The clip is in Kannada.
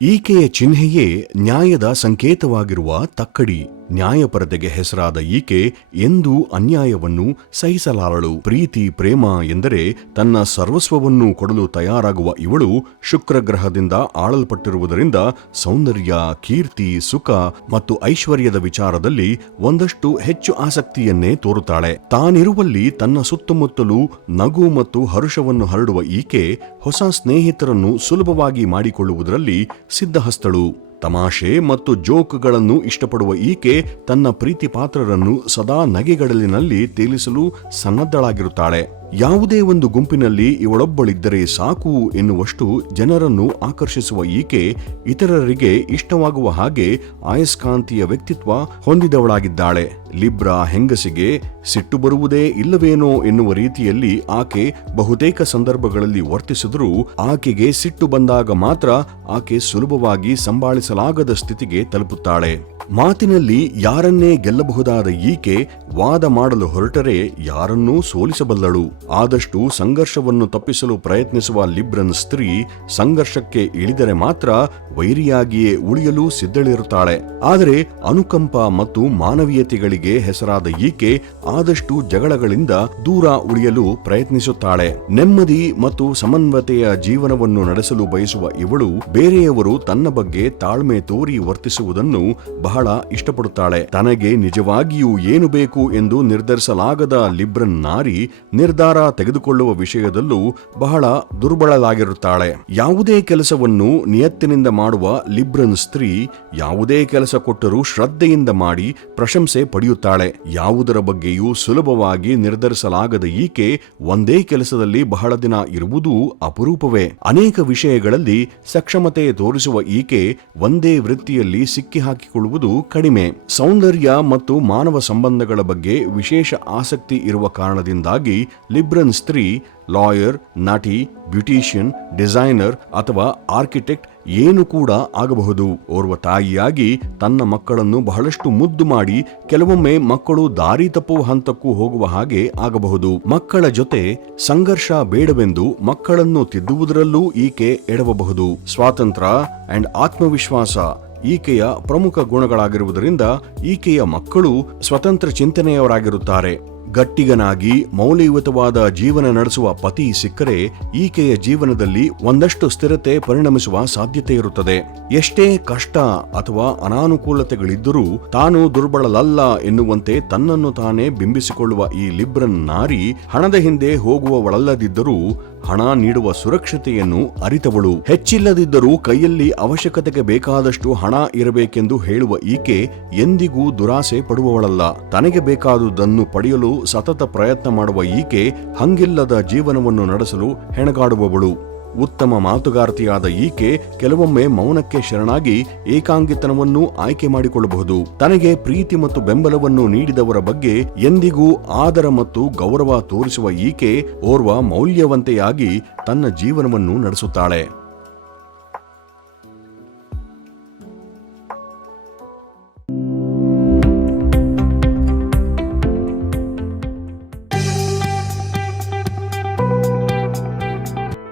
ಈಕೆಯ ಚಿಹ್ನೆಯೇ ನ್ಯಾಯದ ಸಂಕೇತವಾಗಿರುವ ತಕ್ಕಡಿ. ನ್ಯಾಯಪರತೆಗೆ ಹೆಸರಾದ ಈಕೆ ಎಂದೂ ಅನ್ಯಾಯವನ್ನು ಸಹಿಸಲಾರಳು. ಪ್ರೀತಿ, ಪ್ರೇಮ ಎಂದರೆ ತನ್ನ ಸರ್ವಸ್ವವನ್ನು ಕೊಡಲು ತಯಾರಾಗುವ ಇವಳು ಶುಕ್ರಗ್ರಹದಿಂದ ಆಳಲ್ಪಟ್ಟಿರುವುದರಿಂದ ಸೌಂದರ್ಯ, ಕೀರ್ತಿ, ಸುಖ ಮತ್ತು ಐಶ್ವರ್ಯದ ವಿಚಾರದಲ್ಲಿ ಒಂದಷ್ಟು ಹೆಚ್ಚು ಆಸಕ್ತಿಯನ್ನೇ ತೋರುತ್ತಾಳೆ. ತಾನಿರುವಲ್ಲಿ ತನ್ನ ಸುತ್ತಮುತ್ತಲೂ ನಗು ಮತ್ತು ಹರುಷವನ್ನು ಹರಡುವ ಈಕೆ ಹೊಸ ಸ್ನೇಹಿತರನ್ನು ಸುಲಭವಾಗಿ ಮಾಡಿಕೊಳ್ಳುವುದರಲ್ಲಿ ಸಿದ್ಧಹಸ್ತಳು. ತಮಾಷೆ ಮತ್ತು ಜೋಕ್ಗಳನ್ನು ಇಷ್ಟಪಡುವ ಈಕೆ ತನ್ನ ಪ್ರೀತಿ ಪಾತ್ರರನ್ನು ಸದಾ ನಗೆಗಡಲಿನಲ್ಲಿ ತೇಲಿಸಲು ಸನ್ನದ್ಧಳಾಗಿರುತ್ತಾಳೆ. ಯಾವುದೇ ಒಂದು ಗುಂಪಿನಲ್ಲಿ ಇವಳೊಬ್ಬಳಿದ್ದರೆ ಸಾಕು ಎನ್ನುವಷ್ಟು ಜನರನ್ನು ಆಕರ್ಷಿಸುವ ಈಕೆ ಇತರರಿಗೆ ಇಷ್ಟವಾಗುವ ಹಾಗೆ ಆಯಸ್ಕಾಂತೀಯ ವ್ಯಕ್ತಿತ್ವ ಹೊಂದಿದವಳಾಗಿದ್ದಾಳೆ. ಲಿಬ್ರಾ ಹೆಂಗಸಿಗೆ ಸಿಟ್ಟು ಬರುವುದೇ ಇಲ್ಲವೇನೋ ಎನ್ನುವ ರೀತಿಯಲ್ಲಿ ಆಕೆ ಬಹುತೇಕ ಸಂದರ್ಭಗಳಲ್ಲಿ ವರ್ತಿಸಿದರೂ ಆಕೆಗೆ ಸಿಟ್ಟು ಬಂದಾಗ ಮಾತ್ರ ಆಕೆ ಸುಲಭವಾಗಿ ಸಂಭಾಳಿಸಲಾಗದ ಸ್ಥಿತಿಗೆ ತಲುಪುತ್ತಾಳೆ. ಮಾತಿನಲ್ಲಿ ಯಾರನ್ನೇ ಗೆಲ್ಲಬಹುದಾದ ಈಕೆ ವಾದ ಮಾಡಲು ಹೊರಟರೆ ಯಾರನ್ನೂ ಸೋಲಿಸಬಲ್ಲಳು. ಆದಷ್ಟು ಸಂಘರ್ಷವನ್ನು ತಪ್ಪಿಸಲು ಪ್ರಯತ್ನಿಸುವ ಲಿಬ್ರನ್ ಸ್ತ್ರೀ ಸಂಘರ್ಷಕ್ಕೆ ಇಳಿದರೆ ಮಾತ್ರ ವೈರಿಯಾಗಿಯೇ ಉಳಿಯಲು ಸಿದ್ಧಳಿರುತ್ತಾಳೆ. ಆದರೆ ಅನುಕಂಪ ಮತ್ತು ಮಾನವೀಯತೆಗಳಿಗೆ ಹೆಸರಾದ ಈಕೆ ಆದಷ್ಟು ಜಗಳಗಳಿಂದ ದೂರ ಉಳಿಯಲು ಪ್ರಯತ್ನಿಸುತ್ತಾಳೆ. ನೆಮ್ಮದಿ ಮತ್ತು ಸಮನ್ವತೆಯ ಜೀವನವನ್ನು ನಡೆಸಲು ಬಯಸುವ ಇವಳು ಬೇರೆಯವರು ತನ್ನ ಬಗ್ಗೆ ತಾಳ್ಮೆ ತೋರಿ ವರ್ತಿಸುವುದನ್ನು ಬಹಳ ಇಷ್ಟಪಡುತ್ತಾಳೆ. ತನಗೆ ನಿಜವಾಗಿಯೂ ಏನು ಬೇಕು ಎಂದು ನಿರ್ಧರಿಸಲಾಗದ ಲಿಬ್ರನ್ ನಾರಿ ನಿರ್ಧಾರ ತೆಗೆದುಕೊಳ್ಳುವ ವಿಷಯದಲ್ಲೂ ಬಹಳ ದುರ್ಬಲಳಾಗಿರುತ್ತಾಳೆ ಯಾವುದೇ ಕೆಲಸವನ್ನು ನಿಯತ್ತಿನಿಂದ ಮಾಡುವ ಲಿಬ್ರನ್ ಸ್ತ್ರೀ ಯಾವುದೇ ಕೆಲಸ ಕೊಟ್ಟರೂ ಶ್ರದ್ಧೆಯಿಂದ ಮಾಡಿ ಪ್ರಶಂಸೆ ಪಡೆಯುತ್ತಾಳೆ ಯಾವುದರ ಬಗ್ಗೆಯೂ ಸುಲಭವಾಗಿ ನಿರ್ಧರಿಸಲಾಗದ ಈಕೆ ಒಂದೇ ಕೆಲಸದಲ್ಲಿ ಬಹಳ ದಿನ ಇರುವುದೂ ಅಪರೂಪವೇ. ಅನೇಕ ವಿಷಯಗಳಲ್ಲಿ ಸಕ್ಷಮತೆ ತೋರಿಸುವ ಈಕೆ ಒಂದೇ ವೃತ್ತಿಯಲ್ಲಿ ಸಿಕ್ಕಿಹಾಕಿಕೊಳ್ಳುವುದು ಕಡಿಮೆ. ಸೌಂದರ್ಯ ಮತ್ತು ಮಾನವ ಸಂಬಂಧಗಳ ಬಗ್ಗೆ ವಿಶೇಷ ಆಸಕ್ತಿ ಇರುವ ಕಾರಣದಿಂದಾಗಿ ಲಿಬ್ರನ್ ಸ್ತ್ರೀ, ಲಾಯರ್, ನಟಿ, ಬ್ಯೂಟಿಷಿಯನ್, ಡಿಸೈನರ್ ಅಥವಾ ಆರ್ಕಿಟೆಕ್ಟ್ ಏನು ಕೂಡ ಆಗಬಹುದು. ಓರ್ವ ತಾಯಿಯಾಗಿ ತನ್ನ ಮಕ್ಕಳನ್ನು ಬಹಳಷ್ಟು ಮುದ್ದು ಮಾಡಿ ಕೆಲವೊಮ್ಮೆ ಮಕ್ಕಳು ದಾರಿ ತಪ್ಪುವ ಹಂತಕ್ಕೂ ಹೋಗುವ ಹಾಗೆ ಆಗಬಹುದು. ಮಕ್ಕಳ ಜೊತೆ ಸಂಘರ್ಷ ಬೇಡವೆಂದು ಮಕ್ಕಳನ್ನು ತಿದ್ದುವುದರಲ್ಲೂ ಈಕೆ ಎಡವಬಹುದು. ಸ್ವಾತಂತ್ರ್ಯ ಅಂಡ್ ಆತ್ಮವಿಶ್ವಾಸ ಈಕೆಯ ಪ್ರಮುಖ ಗುಣಗಳಾಗಿರುವುದರಿಂದ ಈಕೆಯ ಮಕ್ಕಳು ಸ್ವತಂತ್ರ ಚಿಂತನೆಯವರಾಗಿರುತ್ತಾರೆ. ಗಟ್ಟಿಗನಾಗಿ ಮೌಲ್ಯಯುತವಾದ ಜೀವನ ನಡೆಸುವ ಪತಿ ಸಿಕ್ಕರೆ ಈಕೆಯ ಜೀವನದಲ್ಲಿ ಒಂದಷ್ಟು ಸ್ಥಿರತೆ ಪರಿಣಮಿಸುವ ಸಾಧ್ಯತೆ ಇರುತ್ತದೆ. ಎಷ್ಟೇ ಕಷ್ಟ ಅಥವಾ ಅನಾನುಕೂಲತೆಗಳಿದ್ದರೂ ತಾನು ದುರ್ಬಲಳಲ್ಲ ಎನ್ನುವಂತೆ ತನ್ನನ್ನು ತಾನೇ ಬಿಂಬಿಸಿಕೊಳ್ಳುವ ಈ ಲಿಬ್ರನ್ ನಾರಿ ಹಣದ ಹಿಂದೆ ಹೋಗುವವಳಲ್ಲದಿದ್ದರೂ ಹಣ ನೀಡುವ ಸುರಕ್ಷತೆಯನ್ನು ಅರಿತವಳು. ಹೆಚ್ಚಿಲ್ಲದಿದ್ದರೂ ಕೈಯಲ್ಲಿ ಅವಶ್ಯಕತೆಗೆ ಬೇಕಾದಷ್ಟು ಹಣ ಇರಬೇಕೆಂದು ಹೇಳುವ ಈಕೆ ಎಂದಿಗೂ ದುರಾಸೆ ಪಡುವವಳಲ್ಲ. ತನಗೆ ಬೇಕಾದುದನ್ನು ಪಡೆಯಲು ಸತತ ಪ್ರಯತ್ನ ಮಾಡುವ ಈಕೆ ಹಂಗಿಲ್ಲದ ಜೀವನವನ್ನು ನಡೆಸಲು ಹೆಣಗಾಡುವವಳು. ಉತ್ತಮ ಮಾತುಗಾರ್ತಿಯಾದ ಈಕೆ ಕೆಲವೊಮ್ಮೆ ಮೌನಕ್ಕೆ ಶರಣಾಗಿ ಏಕಾಂಗಿತನವನ್ನು ಆಯ್ಕೆ ಮಾಡಿಕೊಳ್ಳಬಹುದು. ತನಗೆ ಪ್ರೀತಿ ಮತ್ತು ಬೆಂಬಲವನ್ನು ನೀಡಿದವರ ಬಗ್ಗೆ ಎಂದಿಗೂ ಆದರ ಮತ್ತು ಗೌರವ ತೋರಿಸುವ ಈಕೆ ಓರ್ವ ಮೌಲ್ಯವಂತೆಯಾಗಿ ತನ್ನ ಜೀವನವನ್ನು ನಡೆಸುತ್ತಾಳೆ.